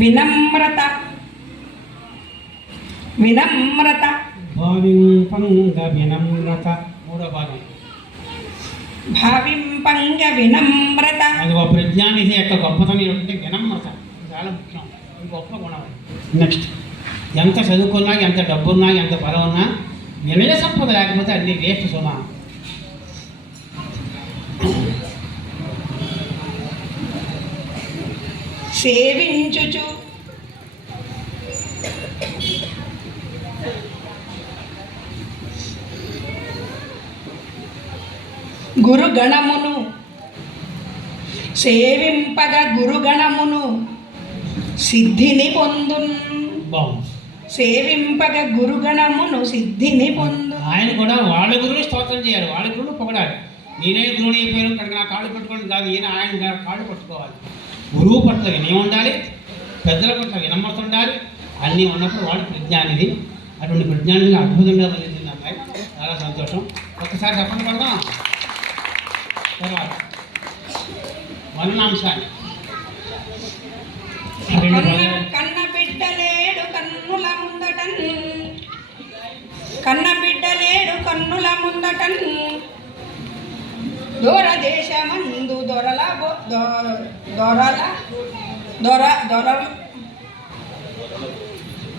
వినమ్రత వినమ్రత భావింపంగ వినమ్రత మూడో భాగం. భావింపంగ వినమ్రత. అది ఒక ప్రజ్ఞానిధి యొక్క గొప్పతనం ఏమిటంటే వినమ్రత చాలా ముఖ్యం, గొప్ప గుణం. నెక్స్ట్, ఎంత చదువుకున్నా, ఎంత డబ్బున్నా, ఎంత బలం ఉన్నా వినయ సంపద లేకపోతే అన్ని వేస్ట్ సుమా. సేవించుచు గురుగణమును సేవింపగ గురుగణమును సిద్ధిని పొందున్. సేవింపగ గురుగణమును సిద్ధిని పొందు. ఆయన కూడా వాళ్ళ గురువుని స్తోత్రం చేయాలి, వాళ్ళ గురువుని పొగడాలి. నేనే గురువుని అయిపోయాను కనుక నా కాళ్ళు పట్టుకోవడం కాదు, ఈయన ఆయన కాళ్ళు పట్టుకోవాలి. గురువు పట్ల వినయం ఉండాలి, పెద్దల పట్ల వినమ్రత ఉండాలి. అన్నీ ఉన్నప్పుడు వాడు ప్రజ్ఞానిది. అటువంటి ప్రజ్ఞానిగా అద్భుతంగా వెళ్ళింది అమ్మాయి, చాలా సంతోషం. ఒక్కసారి చెప్పండి పడదాం. తర్వాత వర్ణాంశాన్ని కన్న బిడ్డలేడు కన్నుల ముందటన్, కన్న బిడ్డలేడు కన్నుల ముందటన్, దూరదేశమందు దొరల దొరల దొర దొర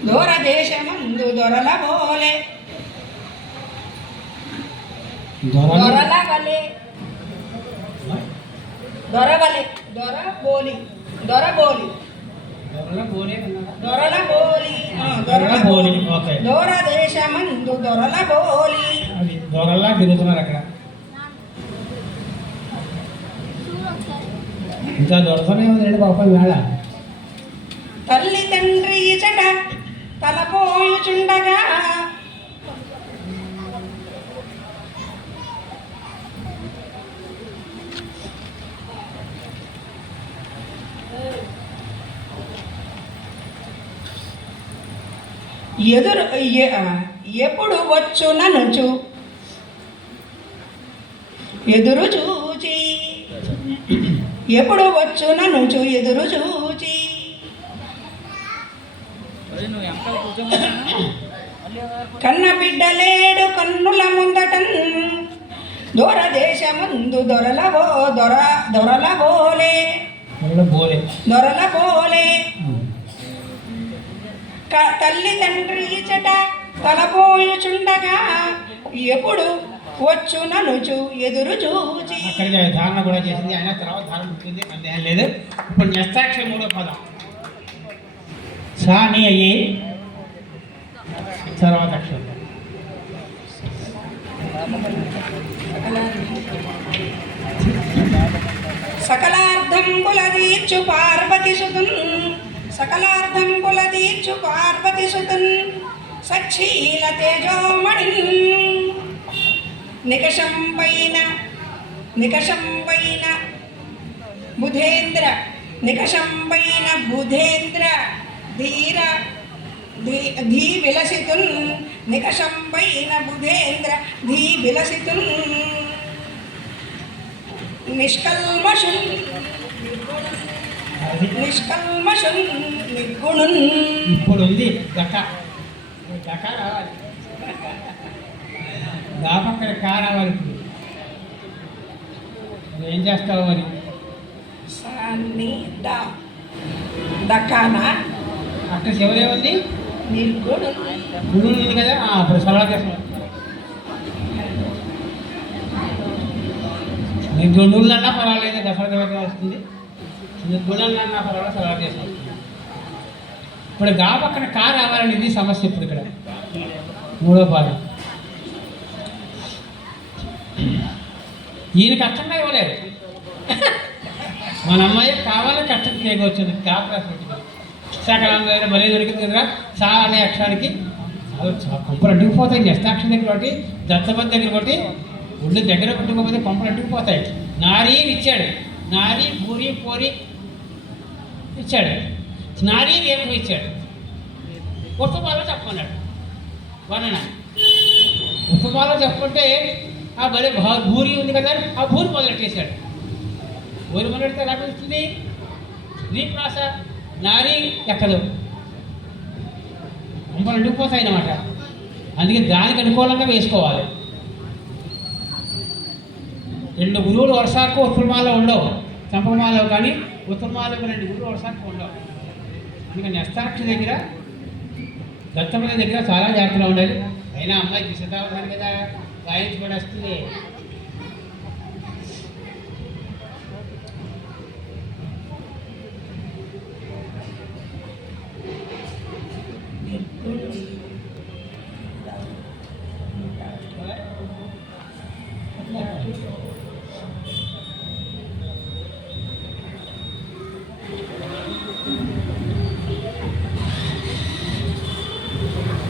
దూరదేశమందు దొరల బోలే దొరల వలే దొరవలే దొరబోలి దొరబోలి దొరల బోలి దూరదేశమందు దొరల బోలి. అది దొరలా తిరుగుతున్నారు అక్కడ, ఇంకా దొరకనే ఉంది పాపం వేళ. తల్లి తండ్రి ఇచట తలపోయుచుండగా ఎప్పుడు వచ్చుననుచు ఎదురు చూచి, ఎప్పుడు వచ్చుననుచు ఎదురు చూచి, కన్న బిడ్డలేడు కన్నుల ముందటన్, దూరదేశమందు దొరల బోలే దొరల బోలే. తల్లి తండ్రి ఇచట తలపోయుచుండగా ఎప్పుడు వచ్చుననుచు ఎదురు చూచి. అక్కడికి ధారణ కూడా చేసింది ఆయన, తర్వాత ధారణ పుట్టింది, సందేహం లేదు. ఇప్పుడు న్యస్తాక్షరి మూడో పదం సాని అయ్యి తర్వాత అక్షరం సకలార్థంబుల తీర్చు పార్వతి సుతున్, సకలార్థంబుల తీర్చు పార్వతి సుతున్, సచ్చీల తేజోమణి నికషంపైన బుధేంద్ర నికషంపైన బుధేంద్ర ధీర ధీ విలసితున్, నికషంపైన బుధేంద్ర ధీ విలసితున్, నిష్కల్మషున్ నిర్గుణున్. ఇప్పుడు ఉంది గక రావాలి, పక్కన కా రావాలి. ఇప్పుడు ఏం చేస్తావు మరి? దకానా అక్కడ చివరే ఉంది నిర్గుణున్ గుణులు ఉంది కదా, అప్పుడు సలహా చేస్తాం. నిర్గుణులన్నా పర్వాలేదు, దసరా వస్తుంది. నిర్గుణులన్నా పర్వాలేదు, సలహా చేస్తాం. ఇప్పుడు గా పక్కన కా రావాలనేది సమస్య. ఇప్పుడు ఇక్కడ మూడో పాదం ఈయన కష్టంగా ఇవ్వలేదు, మన అమ్మాయి కావాలని కష్టం చేయవచ్చింది. కా క్లాస్ పెట్టుకుని సకలం దగ్గర మరీ దొరికింది కదా, సా అనే అక్షరానికి కొంపలు అడ్డుకుపోతాయి. నెస్తాక్షరం దగ్గర ఒకటి, దత్తపతి దగ్గర ఒకటి, ఒళ్ళు దగ్గర పెట్టుకోకపోతే కొంపలు అడ్డుకుపోతాయి. నారీ ఇచ్చాడు, నారీ పూరి పోరి ఇచ్చాడు, నారీ రేపు ఇచ్చాడు. కొత్త బాగా చెప్పమన్నాడు వర్ణన. ఉత్తమాలో చెప్పుకుంటే ఆ భలే భూరి ఉంది కదా ఆ భూరి మొదలెట్టేశాడు. భూరి మొదలెడితే ఎలా తెలుస్తుంది? రీప్రాస నారీ ఎక్కదు, అంబలు ఉండిపోతాయి అన్నమాట. అందుకే దానికి అనుకూలంగా వేసుకోవాలి. 2 గురువులు వర్షాకు ఉత్తమాలో ఉండవు, చంపమాలో కానీ ఉత్తమాలకు 2 గురువులు వర్షాకు ఉండవు. అందుకని నెస్తాక్షి దగ్గర దత్తమల దగ్గర చాలా జాగ్రత్తగా ఉండాలి. అయినా అమ్మాయికి శతావధానం కదా రాయించి కూడా వస్తుంది.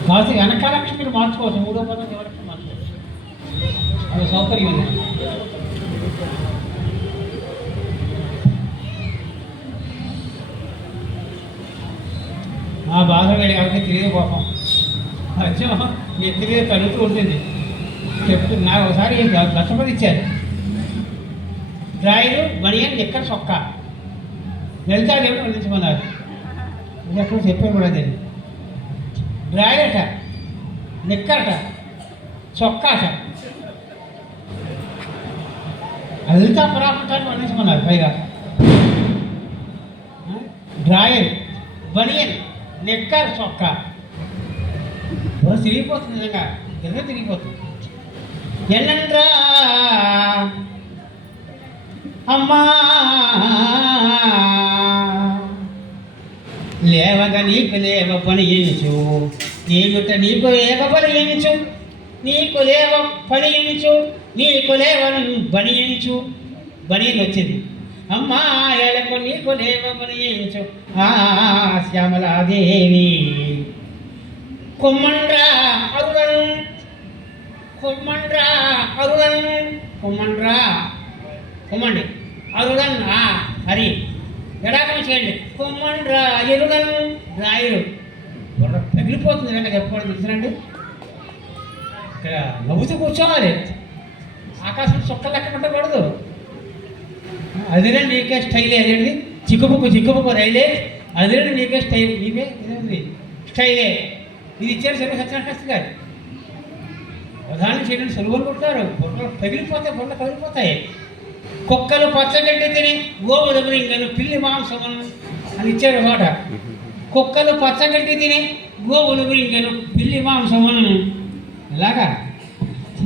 కాకపోతే వెనకాల అక్షరం మార్చుకోవచ్చు, 3వ పదం ఎవరికి మార్చుకోవచ్చు, అది సౌకర్యం ఉంది. ఆ బాధ వేడి ఎవరికి తెలియదు పాపం. అచ్చం ఎత్తిగా తడుతూ ఉంటుంది. చెప్తూ నాకు ఒకసారి లక్షపతి ఇచ్చారు. డ్రాయరు బనియన్ ఎక్కడ సొక్క వెళ్తాడేమో అందించుకున్నారు. ఇది ఎక్కడ చెప్పాను కూడా అది. డ్రాయరట, నిక్కరట, చొక్కాట, అదితా ప్రాపంటాన్ని వర్ణించుకున్నారు. పైగా డ్రాయర్, బనియన్, నిక్కర్, చొక్కా తిరిగిపోతుంది. నిజంగా ఎదురు తిరిగిపోతుంది. ఎన్నండ్రా అమ్మా లేవగా నీకు లేవ పనియించు, నీకుట నీకు లేవ పనియించు, నీకు లేవ పనియించు, నీకు లేవను బనియించు. బనీలు వచ్చింది. అమ్మా ఎలకు నీకు లేవ పనియించు ఆ శ్యామలాదేవి. కుమ్మండ్రా అరులను, కుమ్మండ్రా అరులను, కుమ్మండ్రా కుమ్మండి అరులను హరి ఎడాకం చేయండి. కుమ్మండ్రా ఎరుగను రాయరు తగిలిపోతుంది. నిజంగా చెప్పుకోవడం తెలిసినండి. ఇక్కడ నవ్వుతూ కూర్చోవాలి. ఆకాశం చొక్క లెక్క పెట్టకూడదు. అదిరే నీకే స్టైలే. అదేంటి చిక్కుబుక్కు రైలే అదిరే నీకే స్టైల్. నీవే ఇదేంటి స్టైలే. ఇది ఇచ్చారు సరే సత్యనారాయణ గారు. ప్రధానం చేయడానికి సులువులు కొడతారు. బొట్టలు పగిలిపోతాయి, బొట్టలు పగిలిపోతాయి. కుక్కలు పచ్చగడ్డి తిని గోవులు ఇంకను పిల్లి మాంసమును అని ఇచ్చాడు మాట. కుక్కలు పచ్చగడ్డి తిని గోవులు ఇంకను పిల్లి మాంసమును. ఇలాగా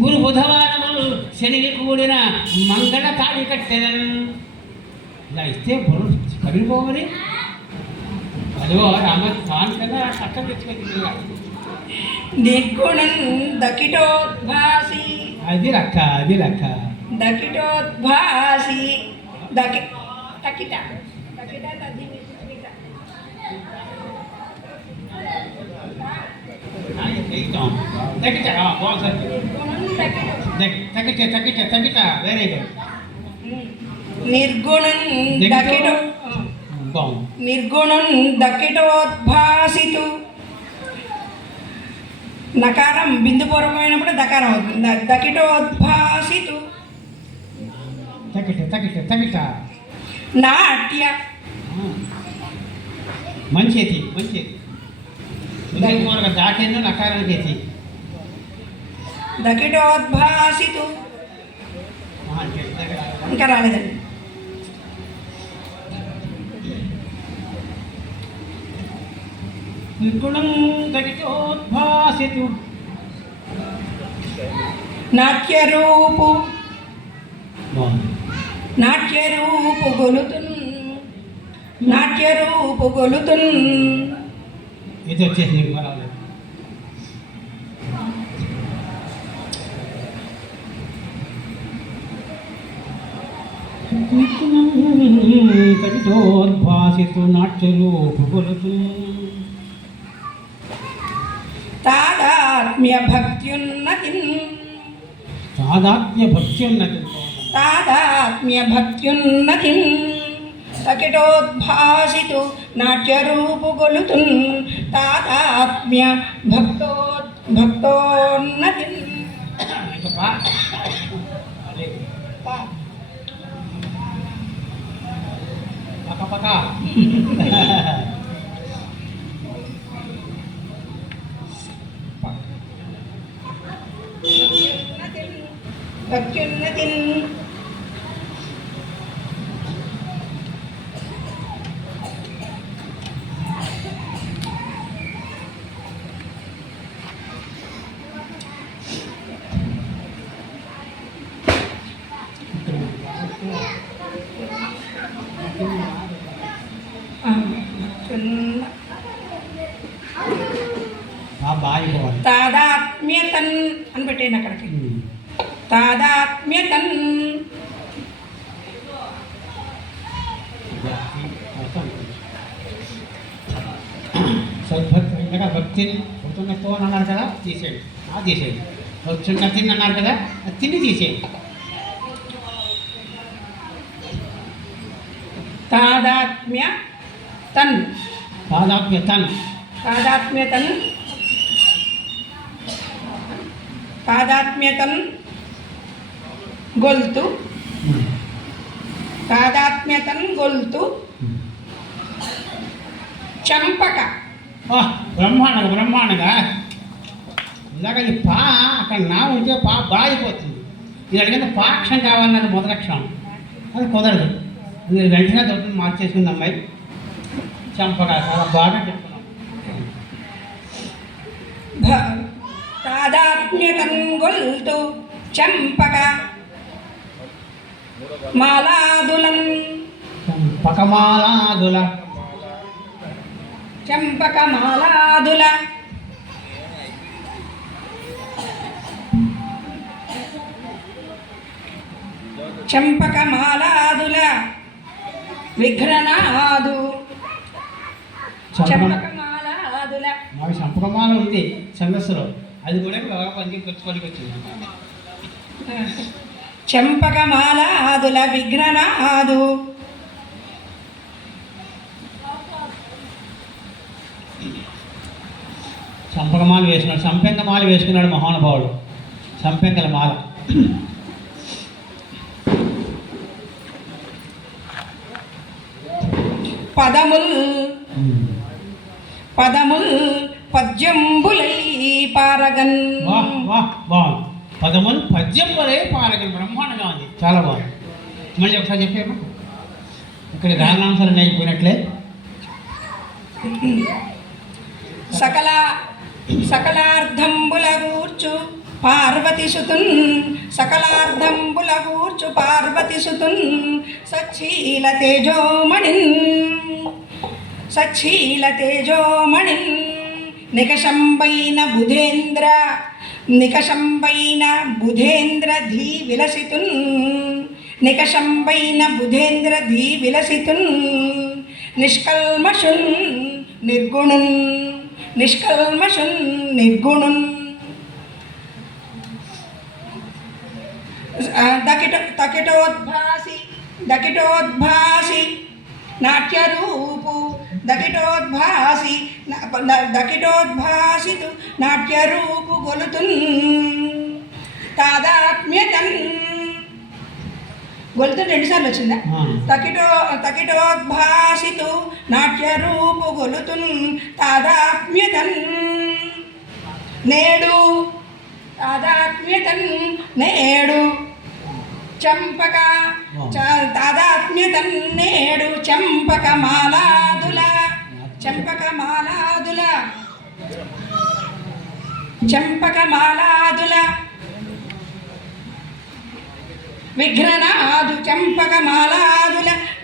3 బుధవారములు శనివి కూడిన మంగళ తాడి కట్టెదను. ఇలా ఇస్తే బుర్ర పగిలిపోవని అదిగో రామ తాను కన్నా చక్కగా తెచ్చుకొని నిర్గుణం దకిటోద్భాసి. అది లెక్క, అది లెక్క. దకిటోద్భాసి దకి తకిట తకిట తకిట వెరీ గుడ్. నిర్గుణం దకిటో నిర్గుణం దకిటోద్భాసితు. నకారం బిందుపూర్వమైనప్పుడు దకారం అవుతుంది. దకిటోద్భాసితు. తకిట నాట్య మంచేతి దాకేందో నకారానికి ఎత్తి. దకిటోద్భాసితు ఇంకా రాలేదండి. నిర్గుణం దకిటోద్భాసితు. నాట్యరూపు గొలుతున్. నాట్యరూపు గొలుతున్. ఇది వచ్చేసి నీకు పర్వాలేదు. కటితోద్భాసితు నాట్యరూపు గొలుతున్. తాదాత్మ్య భక్త్యున్నతిన్. తాదాత్మ్య భక్త్యున్నతిన్. తకిటోద్భాసితు నాట్యరూపు గొలుతున్. తాదాత్మ్య భక్తోన్నతిన్. ఇంకా పా అదే పా పక్క పక్క అత్యున్నతిన్ బాగిపోవాలి తాదాత్మ్యతన్ అని పెట్టాను అక్కడికి. తాదాత్మ్యతన్ సద్భక్తి ఇంకా భక్తిని అవుతున్నతో అని అన్నారు కదా, తీసేయండి. తీసేయండి. వచ్చున్న తిని అన్నారు కదా, అది తిండి తీసేయండి. తాదాత్మ్య తన్ తాదాత్మ్యతన్ తాదాత్మ్యతన్ తాదాత్మ్యతన్ గొల్తు తాదాత్మ్యతన్ గొల్తు చంపక బ్రహ్మాండంగా ఇందాక ఇది పా అక్కడ నా ఉంటే పా బాగిపోతుంది. ఇది అడిగిన పాక్షం కావాలన్నది మొదలక్షణం, అది కుదరదు. మీరు వెంటనే దొరికి మార్చేసుకుంది అమ్మాయి. చంపగా చాలా బాగా చెప్తున్నాం. తాదాత్మ్యతన్ గొల్తు చంపక మాలాదులం చంపకమాలాదుల చంపకమాలాదుల చంపకమాలాదుల విఘ్ననాదు చంపకమాలాదుల మాకు చంపకమాల ఉంది ఛందస్సులో, అది కూడా బాగా పనికి వచ్చింది. చంపకమాలాదుల విఘ్ననాదు చంపకమాల వేసుకున్నాడు, సంపెంగ మాల వేసుకున్నాడు మహానుభావుడు. సంపెంగల మాల పదముల్ పదముల్ పద్యంబులై పారగన్. బాగుంది. పదములు పద్యంబులై పారగన్, బ్రహ్మాండంగా ఉంది, చాలా బాగుంది. మళ్ళీ ఒకసారి చెప్పాను. ఇక్కడ గానాంశాలు అయిపోయినట్లే. సకలార్థంబుల గూర్చు పార్వతిసుతున్ సకలార్థంబుల గూర్చు పార్వతిసుతున్ సచ్చీల తేజోమణిన్ నికషంబైన బుధేంద్ర ధీ విలసితున్ నిష్కల్మషున్ నిర్గుణున్ దకిటోద్భాసి నాట్యరూపు దకిటోద్భాసితు నాట్యరూపు గొలుతున్ తాదాత్మ్యతన్ గొలుతు రెండుసార్లు వచ్చిందా? తకిటోద్భాసితు నాట్యరూపు గొలుతున్ తాదాత్మ్యతన్ నేడు చంపక తాదాత్మ్యతన్ నేడు చంపకమాలాదుల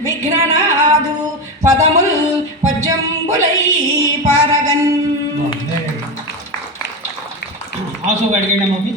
విఘ్ననాదు పదముల్ పద్యంబులై పారగన్. ఆసు అడిగిన మమ్మీ